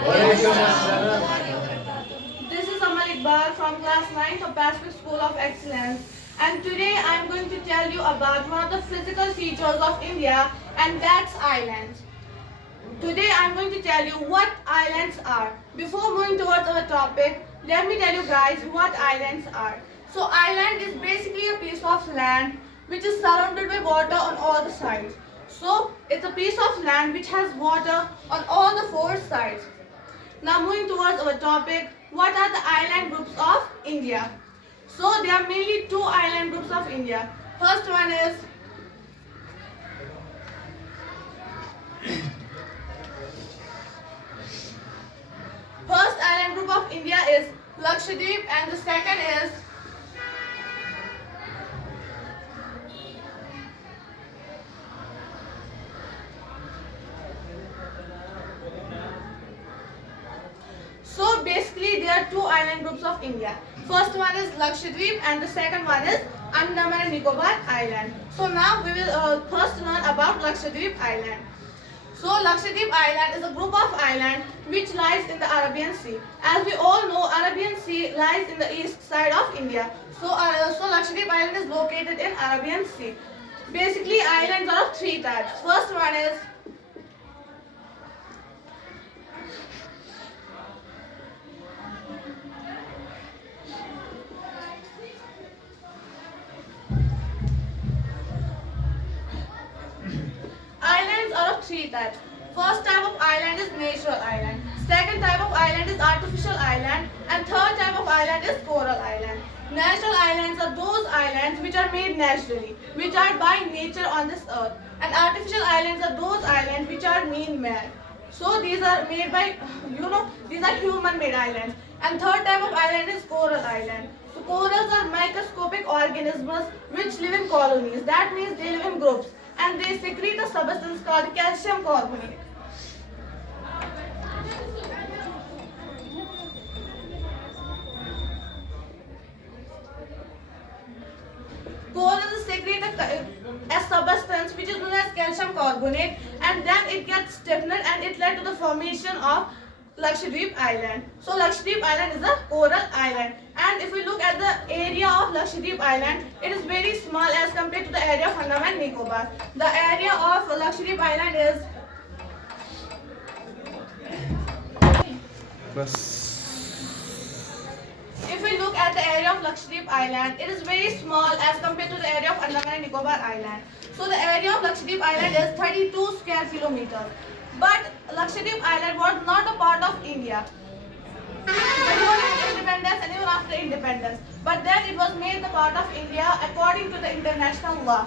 This is Amal Iqbal from class 9th of Pacific School of Excellence, and today I am going to tell you about one of the physical features of India, and that's islands. Today I am going to tell you what islands are. Before moving towards our topic, let me tell you guys what islands are. So island is basically a piece of land which is surrounded by water on all the sides. So it's a piece of land which has water on all the four sides. Now moving towards our topic, what are the island groups of India? So there are mainly two island groups of India. First one is First island group of India is Lakshadweep, and the second is So basically there are two island groups of India. First one is Lakshadweep and the second one is Andaman and Nicobar Island. So now we will first learn about Lakshadweep Island. So Lakshadweep Island is a group of islands which lies in the Arabian Sea. As we all know, Arabian Sea lies in the east side of India. So Lakshadweep Island is located in Arabian Sea. Basically islands are of three types. First one is Islands are of three types. First type of island is natural island. Second type of island is artificial island. And third type of island is coral island. Natural islands are those islands which are made naturally, which are by nature on this earth. And artificial islands are those islands which are man-made. So these are made by, these are human-made islands. And third type of island is coral island. So corals are microscopic organisms which live in colonies. That means they live in groups. And they secrete a substance called calcium carbonate. Corals secrete a substance which is known as calcium carbonate, and then it gets stiffened and it led to the formation of Lakshadweep Island. So Lakshadweep Island is a coral island, and if we look at the area of Lakshadweep Island, it is very small as compared to the area of Andaman and Nicobar. The area of Lakshadweep Island is If we look at the area of Lakshadweep Island, it is very small as compared to the area of Andaman and Nicobar Island. So the area of Lakshadweep Island is 32 square kilometers. But Lakshadweep Island was not a part of India before independence and even after independence. But then it was made the part of India according to the international law.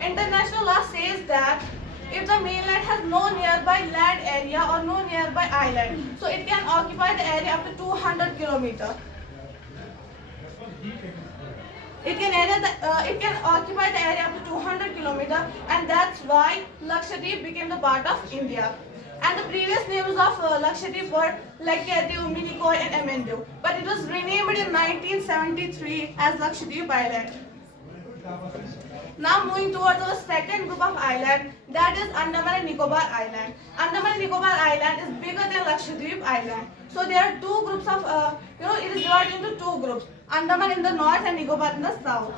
International law says that if the mainland has no nearby land area or no nearby island, so it can occupy the area up to 200 kilometers. It can occupy the area up to 200 kilometers, and that's why Lakshadweep became the part of India. And the previous names of Lakshadweep were Lakshadweep, Minikoy and Amendu. But it was renamed in 1973 as Lakshadweep Island. Now moving towards our second group of island, that is Andaman and Nicobar Island. Andaman and Nicobar Island is bigger than Lakshadweep Island. So there are two groups of, it is divided into two groups. Andaman in the north and Nicobar in the south.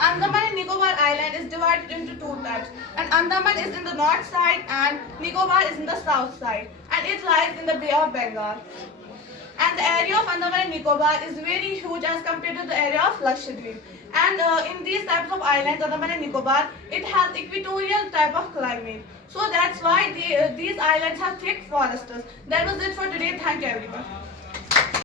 Andaman and Nicobar Island is divided into two types, and Andaman is in the north side and Nicobar is in the south side, and it lies in the Bay of Bengal. And the area of Andaman and Nicobar is very huge as compared to the area of Lakshadweep. And in these types of islands, Andaman and Nicobar, it has equatorial type of climate. So that's why these islands have thick forests. That was it for today. Thank you everyone.